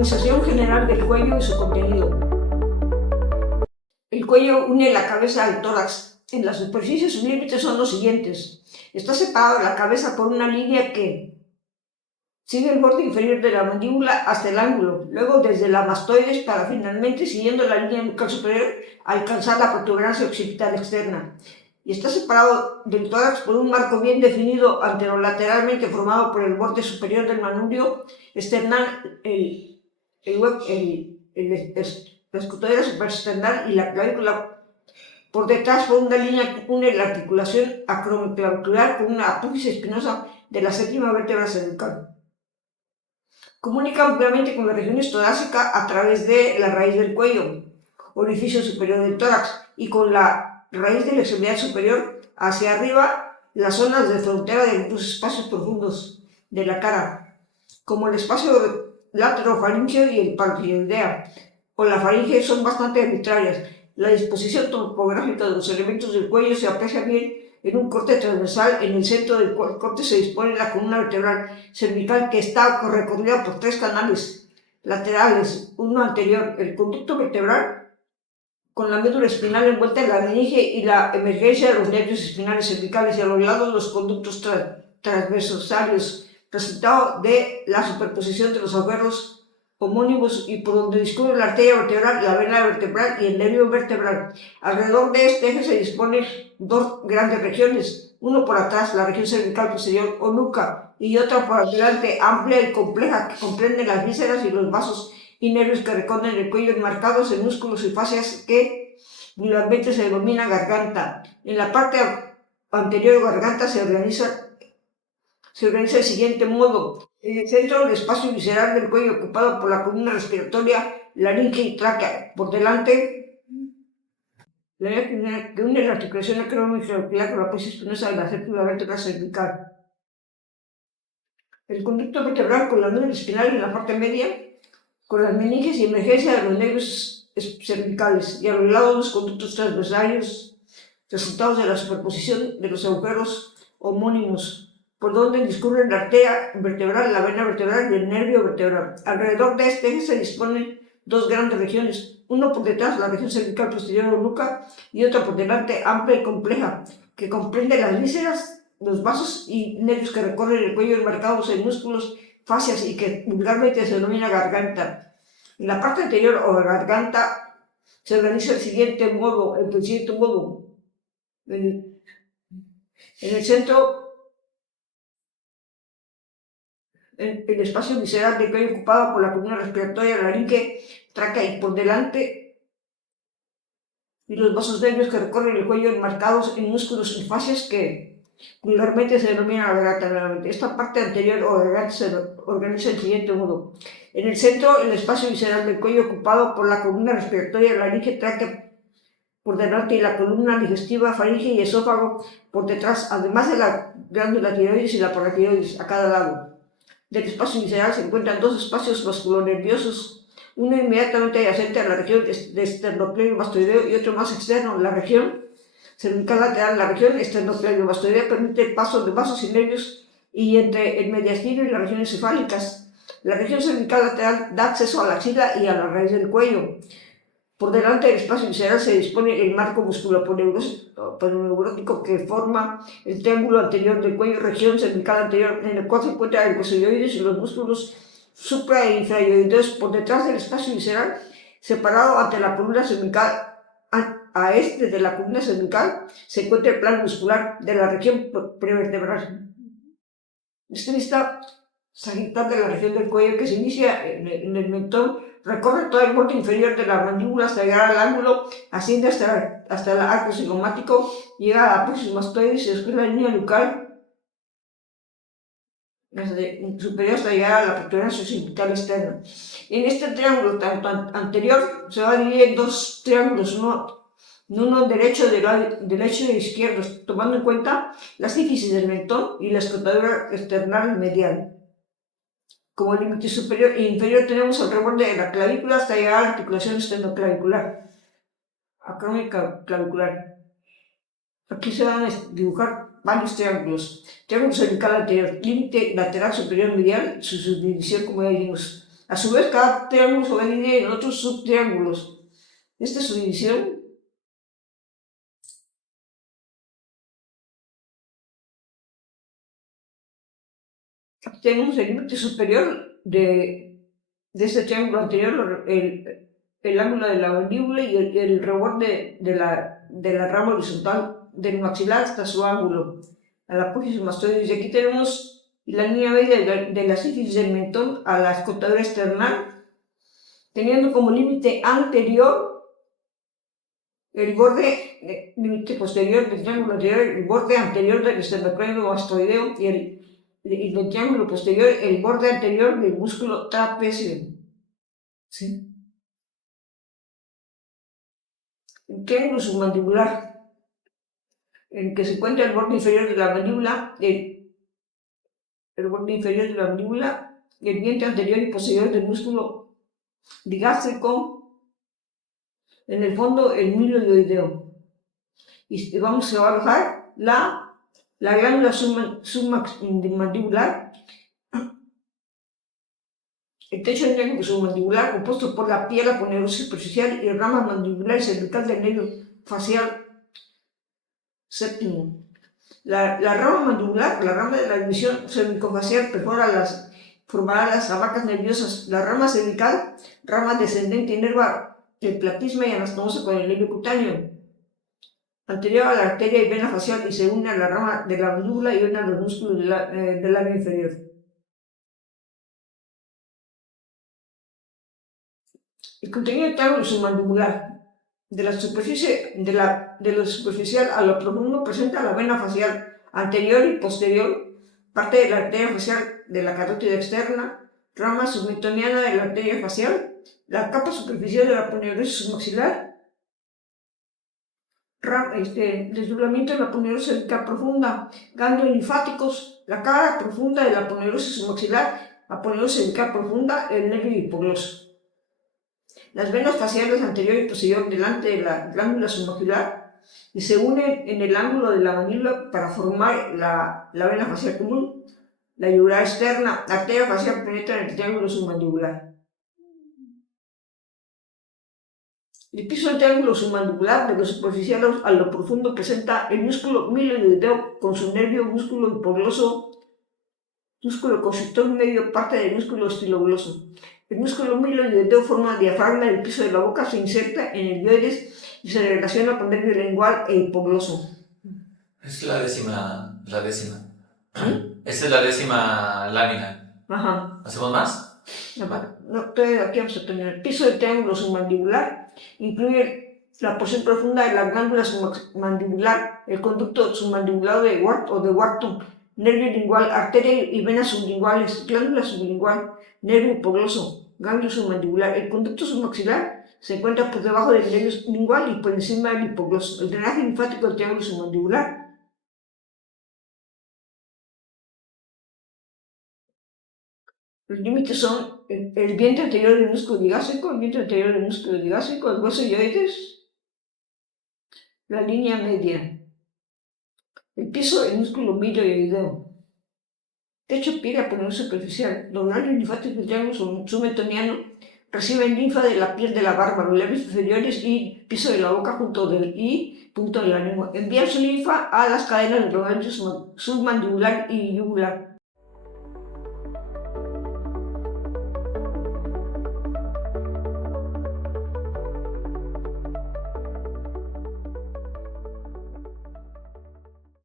Organización general del cuello y su contenido. El cuello une la cabeza al tórax. En la superficie sus límites son los siguientes. Está separado de la cabeza por una línea que sigue el borde inferior de la mandíbula hasta el ángulo, luego desde la mastoides para finalmente, siguiendo la línea nucal superior, alcanzar la protuberancia occipital externa. Y está separado del tórax por un marco bien definido anterolateralmente formado por el borde superior del manubrio external, la escotadera superesternal y la clavícula. Por detrás, por una línea que une la articulación acromioclavicular con una apófisis espinosa de la séptima vértebra cervical. Comunica ampliamente con la región torácica a través de la raíz del cuello, orificio superior del tórax, y con la raíz de la extremidad superior hacia arriba, las zonas de frontera de los espacios profundos de la cara, como el espacio laterofaríngeo y el parotidea o la faringe, son bastante arbitrarias. La disposición topográfica de los elementos del cuello se aprecia bien en un corte transversal. En el centro del corte se dispone la columna vertebral cervical, que está recorrida por tres canales laterales, uno anterior, el conducto vertebral con la médula espinal envuelta en la meninge y la emergencia de los nervios espinales cervicales, y a los lados los conductos transversales, resultado de la superposición de los agujeros homónimos y por donde discurre la arteria vertebral, la vena vertebral y el nervio vertebral. Alrededor de este eje se disponen dos grandes regiones, uno por atrás, la región cervical posterior o nuca, y otra por adelante, amplia y compleja, que comprende las vísceras y los vasos y nervios que recorren el cuello, enmarcados en músculos y fascias que vulgarmente se denomina garganta. En la parte anterior de garganta se organiza del siguiente modo. En el centro, el espacio visceral del cuello, ocupado por la columna respiratoria, laringe y tráquea. Por delante, la línea que une la articulación acromioclavicular con la apófisis espinosa de la séptima vértebra cervical. El conducto vertebral con la médula espinal en la parte media, con las meninges y emergencia de los nervios cervicales, y a los lados los conductos transversales, resultados de la superposición de los agujeros homónimos, por donde discurren la arteria vertebral, la vena vertebral y el nervio vertebral. Alrededor de este eje se disponen dos grandes regiones, uno por detrás, la región cervical posterior o nuca, y otra por delante, amplia y compleja, que comprende las vísceras, los vasos y nervios que recorren el cuello, enmarcados en músculos, fascias, y que vulgarmente se denomina garganta. En la parte anterior o garganta se organiza del siguiente modo. En el centro, el espacio visceral del cuello, ocupado por la columna respiratoria, laringe, tráquea, y por delante, y los vasos nervios que recorren el cuello, enmarcados en músculos y fascias que vulgarmente se denomina garganta. Esta parte anterior o garganta se organiza del siguiente modo. En el centro, el espacio visceral del cuello, ocupado por la columna respiratoria, laringe, tráquea, por delante, y la columna digestiva, faringe y esófago por detrás, además de la glándula tiroides y la paratiroides a cada lado. Del espacio visceral se encuentran dos espacios vasculonerviosos, uno inmediatamente adyacente a la región de esternocleidomastoideo y otro más externo, la región cervical lateral. La región esternocleidomastoidea permite el paso de vasos y nervios y entre el mediastino y las regiones cefálicas. La región cervical lateral da acceso a la axila y a la raíz del cuello. Por delante del espacio visceral se dispone el marco musculoponeurótico que forma el triángulo anterior del cuello, región cervical anterior, en el cual se encuentra el costoidioides y los músculos supra e infraioideos. Por detrás del espacio visceral, separado ante la columna cervical, a este de la columna cervical, se encuentra el plano muscular de la región prevertebral. Esta vista sagital de la región del cuello, que se inicia en el mentón, recorre todo el borde inferior de la mandíbula hasta llegar al ángulo, asciende hasta el arco cigomático, llega a la apófisis mastoides y después la línea nucal superior hasta llegar a la protuberancia occipital externa. En este triángulo tanto anterior se va a dividir en dos triángulos, uno derecho e izquierdo, tomando en cuenta la sífisis del mentón y la escotadura external medial. Como límite superior e inferior tenemos el reborde de la clavícula hasta llegar a la articulación esternoclavicular, acromioclavicular. Aquí se van a dibujar varios triángulos. Triángulo cervical anterior, límite lateral superior medial, su subdivisión, como ya vimos. A su vez, cada triángulo se va a dividir en otros subtriángulos. Esta es su división. Aquí tenemos el límite superior de este triángulo anterior, el ángulo de la mandíbula y el reborde de la rama horizontal del maxilar hasta su ángulo, a la apófisis mastoides. Y aquí tenemos la línea media de la sífilis del mentón a la escotadura external, teniendo como límite anterior el borde, límite posterior del triángulo anterior, el borde anterior del esternocleido mastoideo y del triángulo posterior, el borde anterior del músculo trapecio. ¿Sí? El triángulo submandibular, en que se encuentra el borde inferior de la mandíbula, el borde inferior de la mandíbula, el diente anterior y posterior del músculo digástrico, en el fondo el milioideo. Y vamos a bajar la glándula submandibular, el techo del triángulo submandibular compuesto por la piel aponeurosa superficial y rama mandibular y cervical del nervio facial séptimo. La rama mandibular, la rama de la división cervicofacial, formará las habacas nerviosas. La rama cervical, rama descendente, inerva el platisma y anastomosa con el nervio cutáneo, anterior a la arteria y vena facial, y se une a la rama de la mandíbula y une a los músculos del labio inferior. El contenido del triángulo submandibular. De lo superficial a lo profundo presenta la vena facial anterior y posterior, parte de la arteria facial de la carótida externa, rama submentoniana de la arteria facial, la capa superficial de la aponeurosis submaxilar, desdoblamiento de la aponeurosis cervical profunda, ganglios linfáticos, la cara profunda de la aponeurosis submaxilar, aponeurosis cervical profunda, el nervio hipogloso. Las venas faciales anterior y posterior delante de la glándula submaxilar y se unen en el ángulo de la mandíbula para formar la vena facial común. La yugular externa, la arteria facial penetra en el triángulo submandibular. El piso del triángulo submandibular, de lo superficial a lo profundo, presenta el músculo milioideo con su nervio, músculo hipogloso, músculo constrictor medio, parte del músculo estilobuloso. El músculo milioideo forma diafragma del piso de la boca, se inserta en el dioides y se relaciona con nervio lingual e hipogloso. Es la décima. Esta es la décima lámina. Ajá. ¿Hacemos más? No, todavía aquí vamos a terminar. El piso del triángulo submandibular incluye la porción profunda de la glándula submandibular, el conducto submandibular de Wharton, nervio lingual, arteria y venas sublinguales, glándula sublingual, nervio hipogloso, ganglio submandibular. El conducto submaxilar se encuentra por debajo del nervio lingual y por encima del hipogloso. El drenaje linfático del triángulo submandibular. Los límites son el vientre anterior del músculo digástrico, el hueso dioides, la línea media. El piso, el músculo milioideo. Techo piel aponeurosa superficial. Los ganglios linfáticos del triángulo submentoniano reciben linfa de la piel de la barba, los labios inferiores y piso de la boca junto del punto de la lengua. Envían su linfa a las cadenas de los ganglios submandibular y yugular.